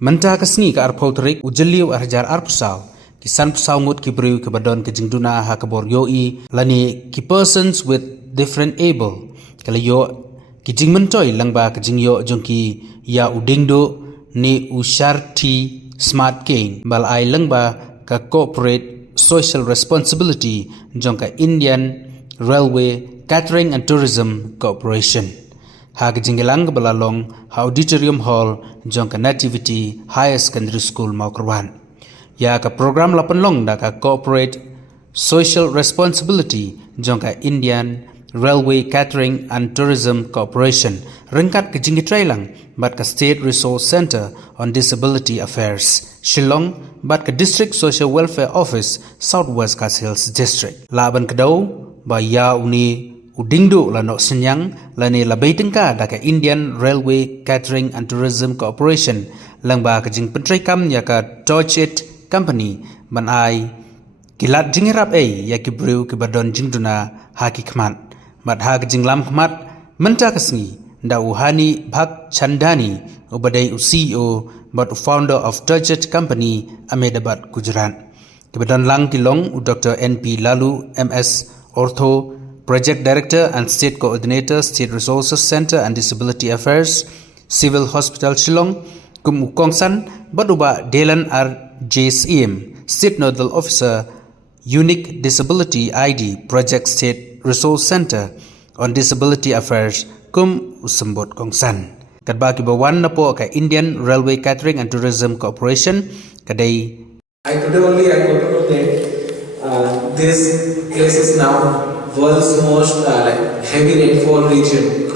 Menta kasni ka arpotrik ujeliu arjar arpusau. Kisan pusau ngut ki briew ki badon ki jingduna ha kabor ïohi lani ki persons with different able. Kala yo ki jingmentoy langba ki jingyo jongki ya udingdo ni usharti smart gain bal ai langba ka corporate social responsibility jongka Indian Railway Catering and Tourism Corporation. Hag jingilang balalong ha auditorium hall jongka Nativity Higher Secondary School Maukerwan. Ya ka program lapanlong da ka corporate social responsibility jongka Indian Railway Catering and Tourism Corporation rengkat ke jingi trailang bat ka State Resource Center on Disability Affairs Shillong bat ka District Social Welfare Office Southwest Kars Hills District. Laban kedau ba ya uni udingdo lano senyang lani labai tengka da ka Indian Railway Catering and Tourism Corporation langba ka jing pentrai kam ya ka Torchit Company ban ai kilat jingïarap ya ki briew ki badon jingduna ha ki khmat mat ha ka jinglam khmat menta kasngi da uhani bhak chandani ubadai CEO but founder of Torchit Company Ahmedabad Gujarat ki badon lang tilong Dr. NP Lalu MS Ortho Project Director and State Coordinator State Resources Center and Disability Affairs Civil Hospital Shillong kum ukongsan baduba Delan JSEM State Nodal Officer Unique Disability ID Project State Resource Center on Disability Affairs kum usambot kongsan kadba ki bawan na po ka Indian Railway Catering and Tourism Corporation kadai today only I got to know that this place is now world's most heavy rainfall region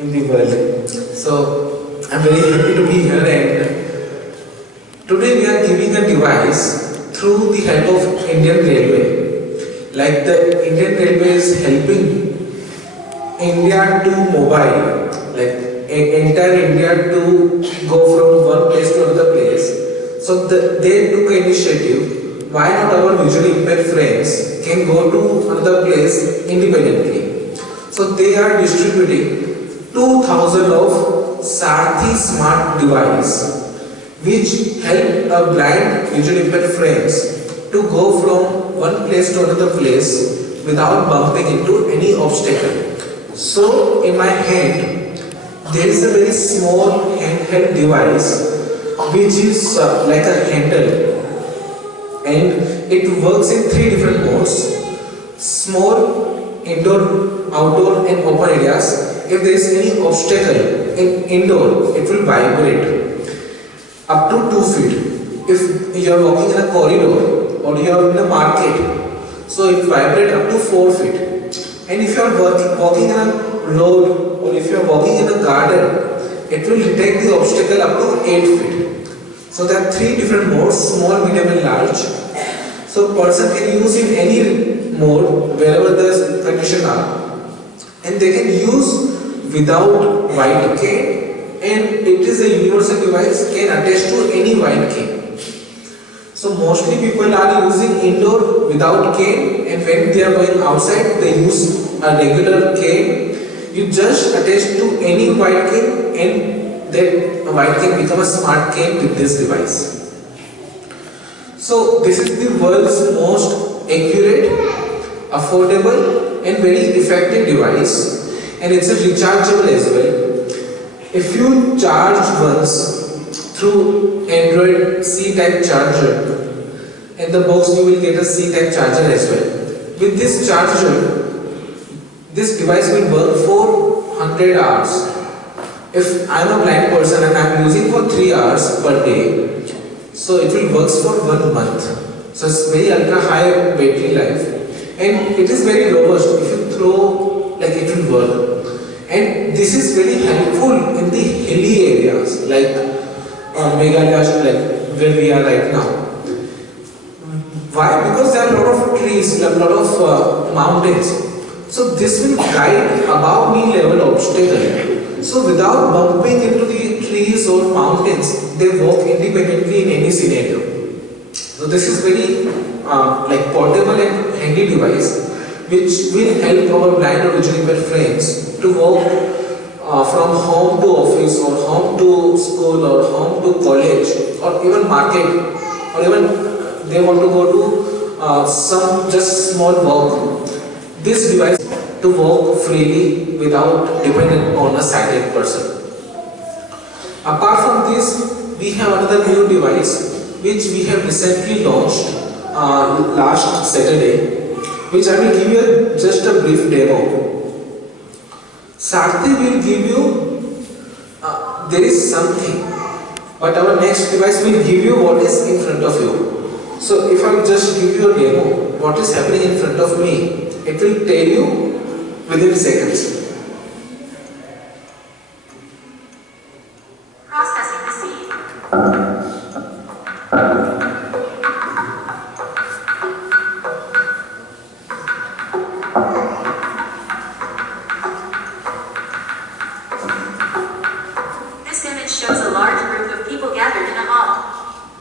in the world. So I'm very happy to be here, and today we are giving a device through the help of Indian Railway. Like the Indian Railway is helping India to mobile, like entire India to go from one place to another place. So they took an initiative. Why not our visually impaired friends can go to another place independently? So they are distributing 2,000 of Sarthi smart device which help a blind visually impaired friends to go from one place to another place without bumping into any obstacle. So in my hand there is a very small handheld device which is like a handle, and it works in 3 different modes: small, indoor, outdoor and open areas. If there is any obstacle in indoor, it will vibrate up to 2 feet. If you are walking in a corridor or you are in a market, so it vibrates up to 4 feet. And if you are walking in a road or if you are walking in a garden, it will detect the obstacle up to 8 feet. So there are 3 different modes: small, medium and large. So person can use in any mode wherever the condition are, and they can use without white cane, and it is a universal device, can attach to any white cane. So mostly people are using indoor without cane, and when they are going outside they use a regular cane. You just attach to any white cane and that white cane become a smart cane with this device. So this is the world's most accurate, affordable and very effective device, and it's a rechargeable as well. If you charge once through Android C-type charger, in the box you will get a C-type charger as well. With this charger, this device will work for 100 hours. If I am a blind person and I am using for 3 hours per day, so it will work for 1 month. So it's very ultra high battery life, and it is very robust. If you throw, it will work. And this is very helpful in the hilly areas like Meghalaya, where we are right now. Why? Because there are a lot of trees, a lot of mountains. So this will guide above knee level obstacle. So without bumping into the trees or mountains, they walk independently in any scenario. So this is very portable and handy device which will help our blind or visually impaired friends to walk from home to office or home to school or home to college or even market or even they want to go to some just small work. This device to work freely without depending on a sighted person. Apart from this, we have another new device which we have recently launched last Saturday, which I will give you just a brief demo. Sarthi will give you there is something, but our next device will give you what is in front of you. So if I just give you a demo, what is happening in front of me, it will tell you within seconds. Processing the seed. This image shows a large group of people gathered in a hall.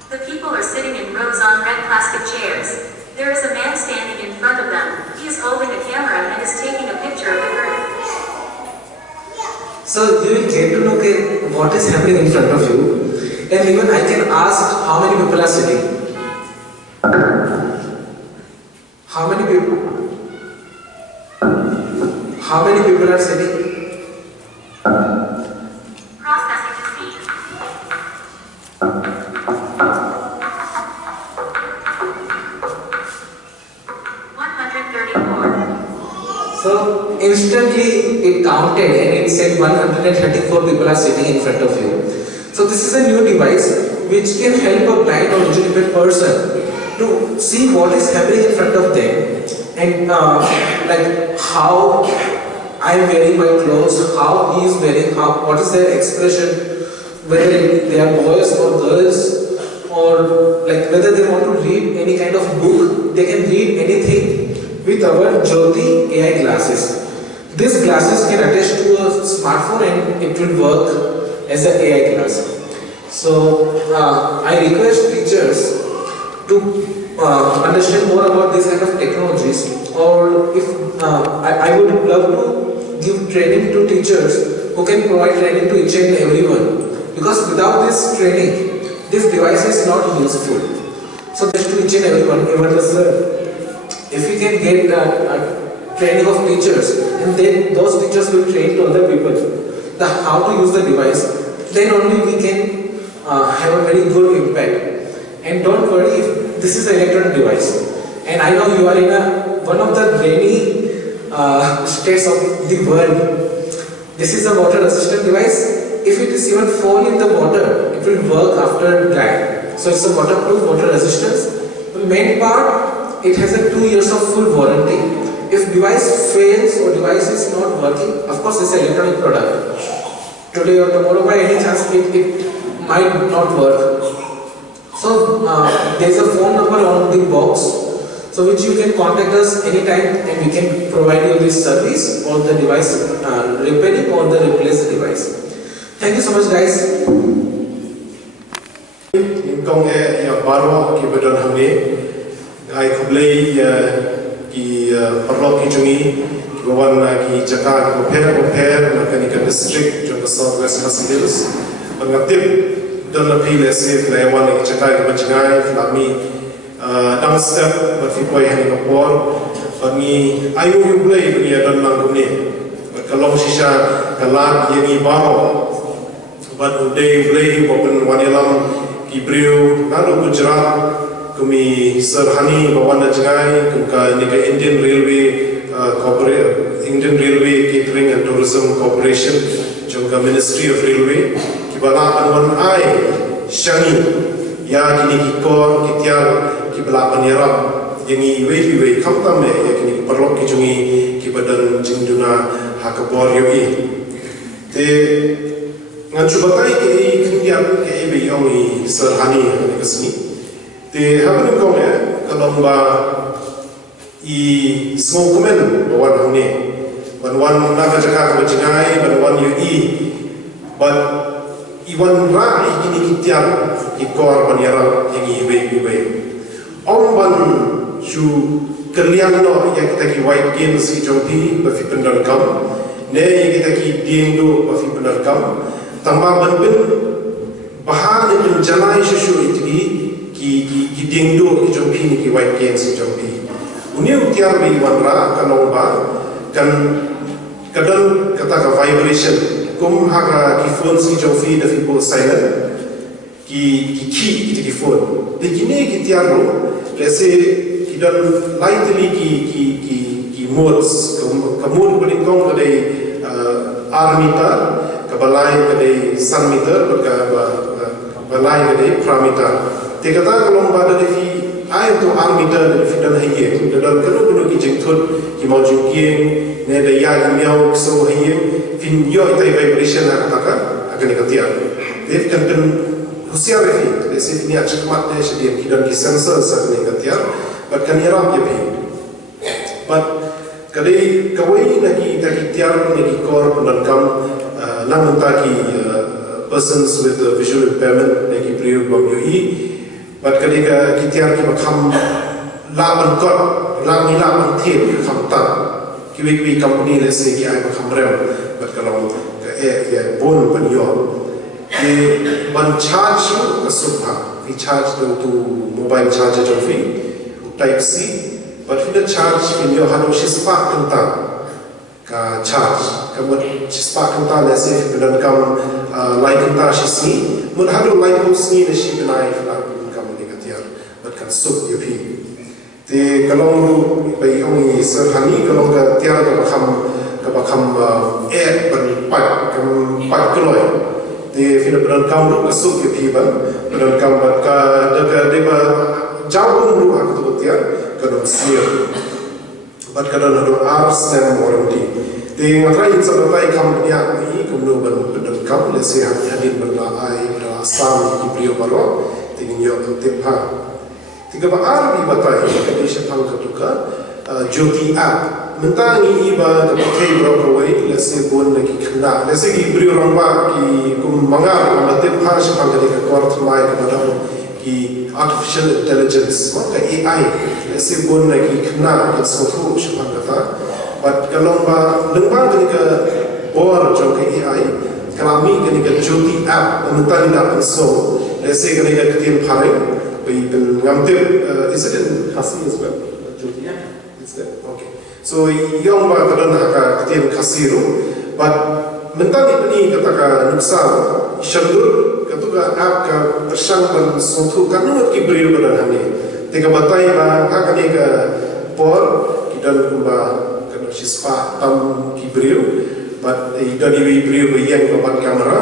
The people are sitting in rows on red plastic chairs. There is a man standing in front of them. He is holding a camera and is taking a picture of the group. So you will get to know what is happening in front of you, and even I can ask how many people are sitting. How many people? How many people are sitting? Processing the seed. 134. So instantly it counted and it said 134 people are sitting in front of you. So this is a new device which can help a blind or visually impaired person to see what is happening in front of them and like how I am wearing my clothes, how he is wearing, what is their expression, whether they are boys or girls, or like whether they want to read any kind of book, they can read anything with our Jyoti AI glasses. These glasses can attach to a smartphone and it will work as an AI glass. So I request teachers to understand more about this kind of technologies, or if I would love to give training to teachers who can provide training to each and everyone, because without this training this device is not useful. So just to each and everyone, even if we can get training of teachers and then those teachers will train to other people how to use the device, then only we can have a very good impact. And don't worry if this is an electronic device. And I know you are in one of the rainy states of the world. This is a water resistant device. If it is even fall in the water, it will work after drying. So it's a waterproof, water resistance. The main part, it has a 2 years of full warranty. If device fails or device is not working, of course it's an electronic product. Today or tomorrow by any chance it might not work. So there is a phone number on the box, so which you can contact us anytime and we can provide you this service or the device repairing or the replace the device. Thank you so much guys. Công nghệ baro ki bedon hamne ai kublei ki parlo ki jungi gowan ki jaka ko pher mechanical district jo southwest Hills bangatip don la pile se lewan ki jaka ko bangai flami dang step but fi koi hani ko por bangi ayu yu blei ni don lang kumne kalau sisa kalat yeni baro but day blei open wanilam ki briew lalu Gujarat kami serhani bawan jangai kumka nika Indian Railway Catering and Tourism Corporation jangka Ministry of Railway ki bala anwan ai shangi ya kini ki kor ki tiar ki bala panyarap yangi wei kamtam ya kini perlok ki jungi ki badan jingduna hakabor ïohi te ngan chubatai ke kenggiatan ke ibe yongi serhani ni kesini te haban ko ne kalamba I small komen bawan hone banwan naga jaka ko jingai banwan ïohi but iwan ra ikini kitian ikor banyara yang ibe ban chu kalian no yang kita ki white games ki jompi ba fi pendal kam ne kita ki diendo ba fi benar kam tamba ban ben bahan ni jalai shu ki diendo ki jompi ni ki white gains jompi uni utiar bi wanra kanong ba kan kadang kata ka vibration kum haka ki phone si jompi da fi bo silent ki phone de gine ki tiar ro lese ki dan lightly ki modes kamun paling kong kadai meter kabalai kadai sun meter balai kadai parameter te kata kalau pada defi ai tu meter defi dan haye dan kalau ki jengthut ki mau jungkieng ne da ya miao so haye fin yo itai vibration kata akan ikatiar def kan husiar defi desi ni acak khmat ne sedia ki dan ki sensor sa ne ikatiar but kan ira je bi but kadai kawai lagi tiar lagi kor pendankam namun taki persons with visual impairment lagi briew ïohi but kadai ka tiar ki bakam laman kot laman tip bakam tak kiwi company le se ki ai bakam rem but kalau ka ya bon penyo di ban charge ka subha we charge to mobile charger to free type C but kita charge in your hanu shispa kenta ka charge kamu shispa kenta lese benar kam light kenta shisni mun hanu light post ni nasi benai kamu dikatiar but kan sub yupi te kalau bai ongi serhani kalau ka tiar ka bakam air ban pat keloi te fina benar kam ka sub yupi ban benar kam ka deba jauh dulu aku tiar kadang senior, but kadang ada stem warranty. Di ngatrai insabai company ini kemudian benar kam lesi hadir berlai berasam di briew baru dengan yo tempat. Tiga di batai kadi sepang ketuka jingïarap mentangi iba kepakai berapa lesi pun lagi kena lesi di briew ramba ki kum mangar tempat sepang kadi kekuat mai kepada ki artificial intelligence maka AI lesi pun lagi kena ke suatu sepang kata but kalau lembang ketika bor jauh ke AI kami ketika jingïarap mentang tidak so lesi ketika ketin paring bagi pengambil is it in Khasi as well jingïarap is that okay so yang kadang nak ketin Khasi but mentang ini kata nuksa syandur ketuga app bersang dan suatu kanungat ki briew pada hani tiga batai ba hakani ke por kita kumba kana sispa tam ki briew but ida di briew yang kapan kamera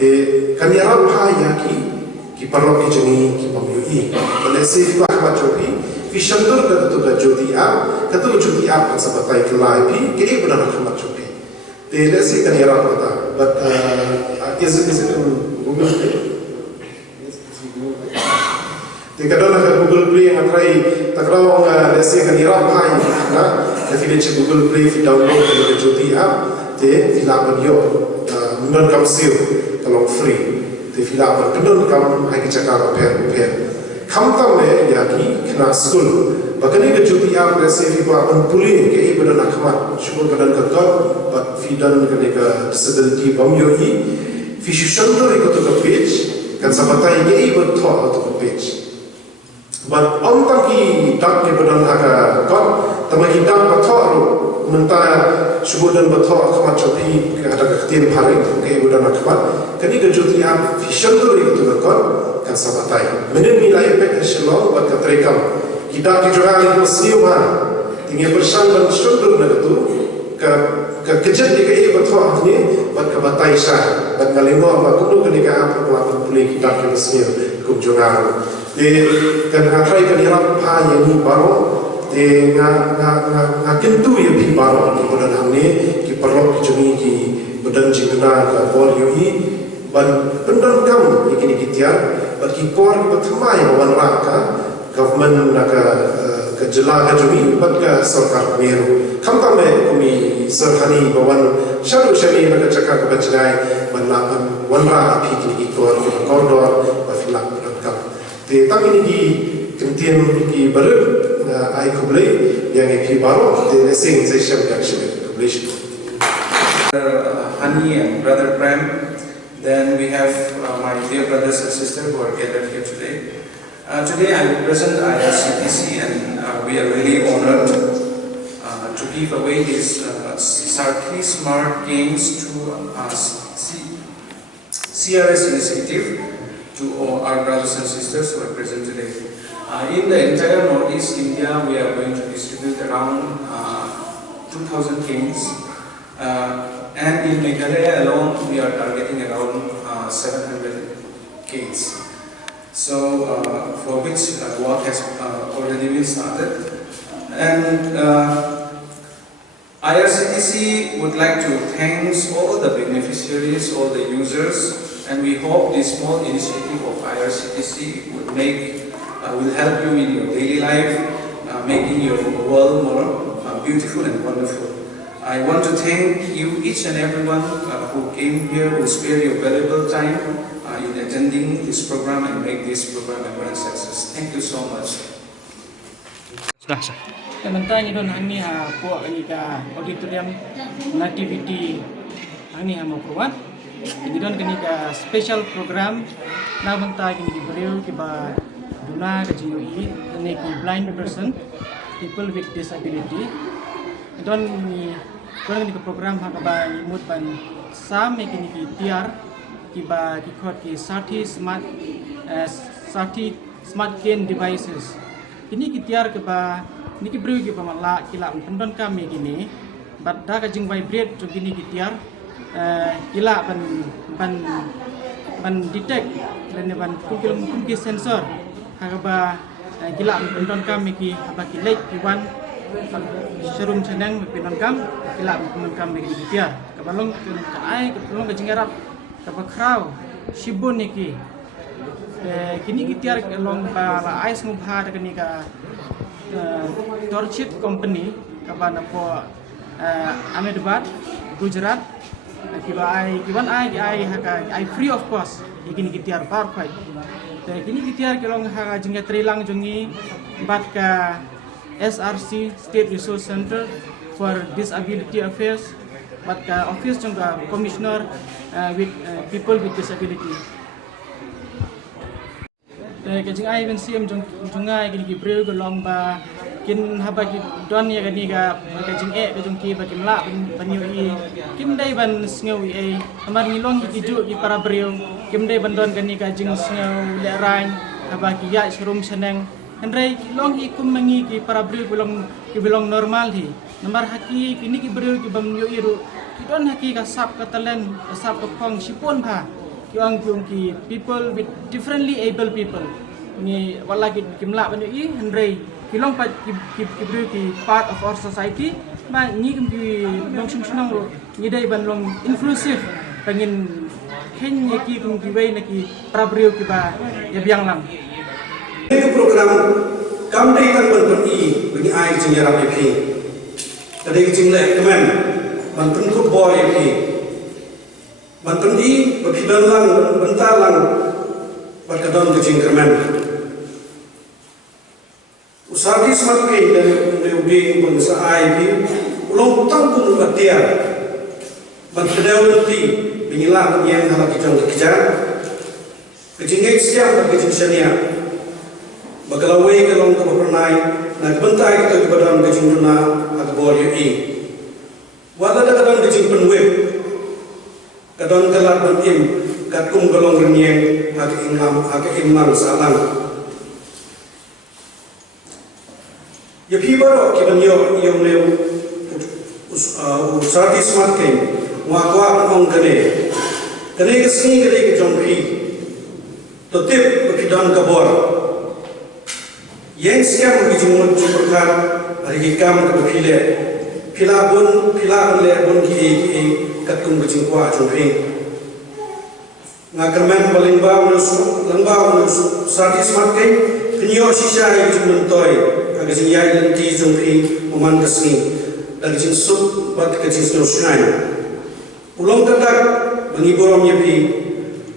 te kanyara phaya ki parlo ki jeni ki pamyuhi balesi pa khmat jopi fi shandur ketuga jingïarap ketuga jingïarap kan sabatai kelai pi ke benar khmat jopi te lesi kanyara kata but is it Google Play? Jika dalam Google Play yang terakhir, tak kalau lesi kanyara phai, na, definisi Google Play download dari jingïarap, te filap video, menurut kamu sih kalau free, te filap menurut kamu hai cakap per. Kamu tahu ya ki kena school, bahkan ini jingïarap lesi fiba pulih ke ibu dan khmat, syukur badan kekal, but fidan ketika disability ïohi. Fishyushandor ikut ke page, kan sahabat ini ibu thok ke page. But orang ki tak ki badan haka kau, tapi kita bathok ru, mentah syukur dan bathok khmat copi ke ada ketin paring ke ibu dan khmat. Kini jingïarap fishyushandor ikut ke kau, kan sahabat. Menen nilai efek eselon buat keterekam. Kita juga lagi musliman, tinggal bersang dan syukur nak tu ke kejadian di kaya bathok ni. Bat kabatai sah, bat ngalingo apa kuno ketika apa pelaku pulih kita kemesnya kunjungan. Di kan ngakai kanyara pa yang baru, di ngakentu yang pi baru di badan hamne, ki perlu kijungi ki badan jingduna ke bol ïohi, bat pendan kamu yang kini kita, bat ki kor bat thamai bawan raka government nak ke jelah kejungi, bat ke sarkar meru. Kamu tahu kami serhani bawan shadow shani nak cakap kebajikan menapan wanra api kini ikor koridor bafilak berangkap. Tapi ini di kentian di baru ai kublai yang api baru di lesing saya siap kat sini kublai itu. Hani and brother Prem. Then we have my dear brothers and sisters who are gathered here today. Today I represent IRCTC, and we are really honored to give away these Sarthi Smart Games to CRS initiative to all our brothers and sisters who are present today. In the entire Northeast India, we are going to distribute around 2,000 canes. And in Meghalaya alone, we are targeting around 700 canes. So, for which work has already been started. And IRCTC would like to thank all the beneficiaries, all the users, and we hope this small initiative of IRCTC will help you in your daily life, making your world more beautiful and wonderful. I want to thank you, each and everyone who came here, who spared your valuable time in attending this program and make this program a grand success. Thank you so much. Sementara ini don hani puak ini ka auditorium nativity hani mau program. Ini don kini ka special program na banta kini di briew ki ba duna ka ïohi ini ki blind person, people with disability. Don ni kurang ni program ha ka ba imut ban sam kini ki tiar ki ba ki khot ki Sarthi smart gain devices. Ini ki tiar ke ba ni ki briew ki pamala kila pendon kami gini bat da ka jing vibrate to gini ki tiar kila ban detect dan ban kumki sensor ha ba kila pendon kami ki ba ki lek ki wan serum senang pendon kam kila pendon kami ki tiar ka balong ka ai ka balong ka jingïarap ka ba kraw shibun ni ki kini ki tiar long ba ais ngubha da kini ka Torchit Company kabana po Ahmedabad, Gujarat. Kiban ai free of cost. Ikini kitiar par kai. Kini kitiar kelong ha jingga trilang jongi bat ka SRC State Resource Center for Disability Affairs, bat ka office jongga commissioner with people with disability. Kajing ai ben siam jongai gini briew ko lomba kin haba ki don ya gani ga kajing ka jongki ba kimla ban ïohi kim dai ban sngew ai amar ngilong ki ju ki para briew kim dai ban don gani ka jing sngew le rain haba ki ya serum seneng andrai long ki kum mangi ki para briew bilong normal hi namar haki kini ki briew ki bam ïohi ru ki don haki ka sap ka talent sap ka pong sipon pha ki people with differently able people ni wala ki kimla ban ïohi andrai kilong pa ki part of our society ba ni ki long sung ro ni dai ban long inclusive pangin ken ki kum ki wei na ki prabriu ki ba ya biang lang ini program kam dai kan ban bani ai jingïarap phi tadi jingle kemen ban tun ko boy phi ban tun di ba phi ban lang bentar lang ba ka don ke jingkemen Sarthi smart gain dari ubi bangsa IB ulong tang pun batia ban fidelity binilah yang halak kijang kejar kejinggai siap kejing senia bagalawe kalong ke pernai na bentai kita kebadan kejing duna ak bol ïohi wala da kadon kejing penweb kadon kalat benim kat kum kalong renyeng ak imam salang ya pibaro kiban yo leo Sarthi smart gain wa ong kane ke sini ke jongpi to tip kidan kabor yang siam ke jumut jumperkan hari kam ke pila le bun ki katung ke jingwa jongpi ngakermen paling bau Sarthi smart gain penyo sisa yang jumentoi kajing yai lenti jongpi uman kesni dan kajing sup bat kajing snowshine ulong kadak mengiborom nyepi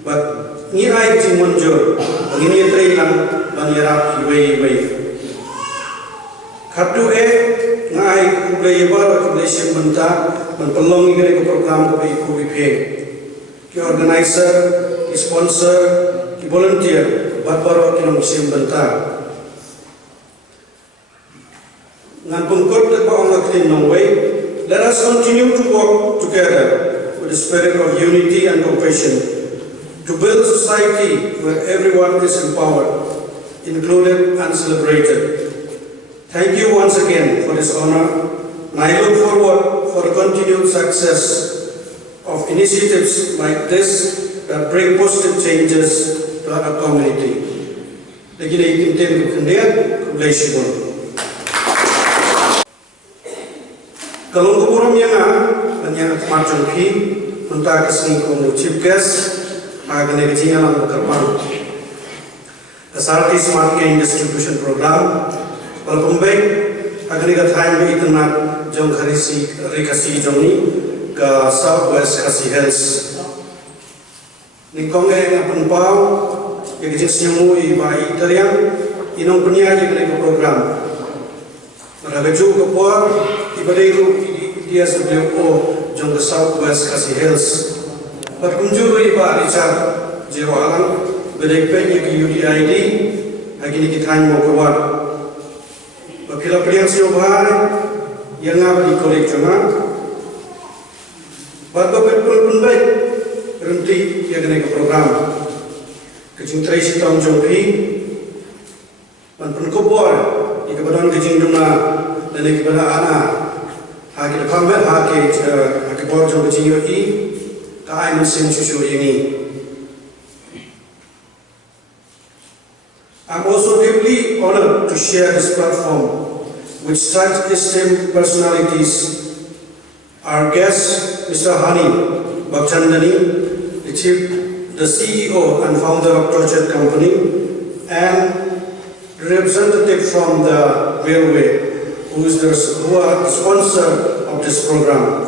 bat ni ai kajing monjor begini trailan banyarap wei kadu ngai kublai bar kublai sim banta man pelong igre ko program ko iku ipe ki organizer ki sponsor ki volunteer bar ki nong sim banta ngan pungkot te ko ang akin nong way. Let us continue to work together with the spirit of unity and compassion to build a society where everyone is empowered, included and celebrated. Thank you once again for this honor, and I look forward for the continued success of initiatives like this that bring positive changes to our community. Lagi lagi kita kendian bless you. Kalau kuburam yang khmat jongki untuk kesini komu chief guest akan dikerjakan dalam kerman. Kesarti smart gain distribution program kalau pembaik akan dikatakan berikutnya jong rekasi jongni ke Southwest Kasih Hills. Nikong yang penpau yang jenisnya mui bayi teriang inong penyaji ke program. Mereka juga keluar ibadairu dia sebelum jong ke Southwest Kasih Hills. Berkunjung iba Richard Jewalang berdepan ke UDID lagi ni kita hanya mau keluar. Bila pilihan siobhar yang apa di kolej cuma, bapak pun baik berhenti yang kena ke program. Kecintrai si tahun jompi, man pun kubur di kebadan jingduna dan di kebadan anak. Hagi depan ber hagi bor jom ïohi, kai mesin susu ini. I'm also deeply honored to share this platform with such esteemed personalities. Our guest, Mr. Hani Bakchandani, the CEO and founder of Torchit Company, and representative from the railway, who are the sponsor of this program.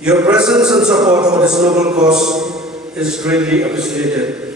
Your presence and support for this noble cause is greatly appreciated.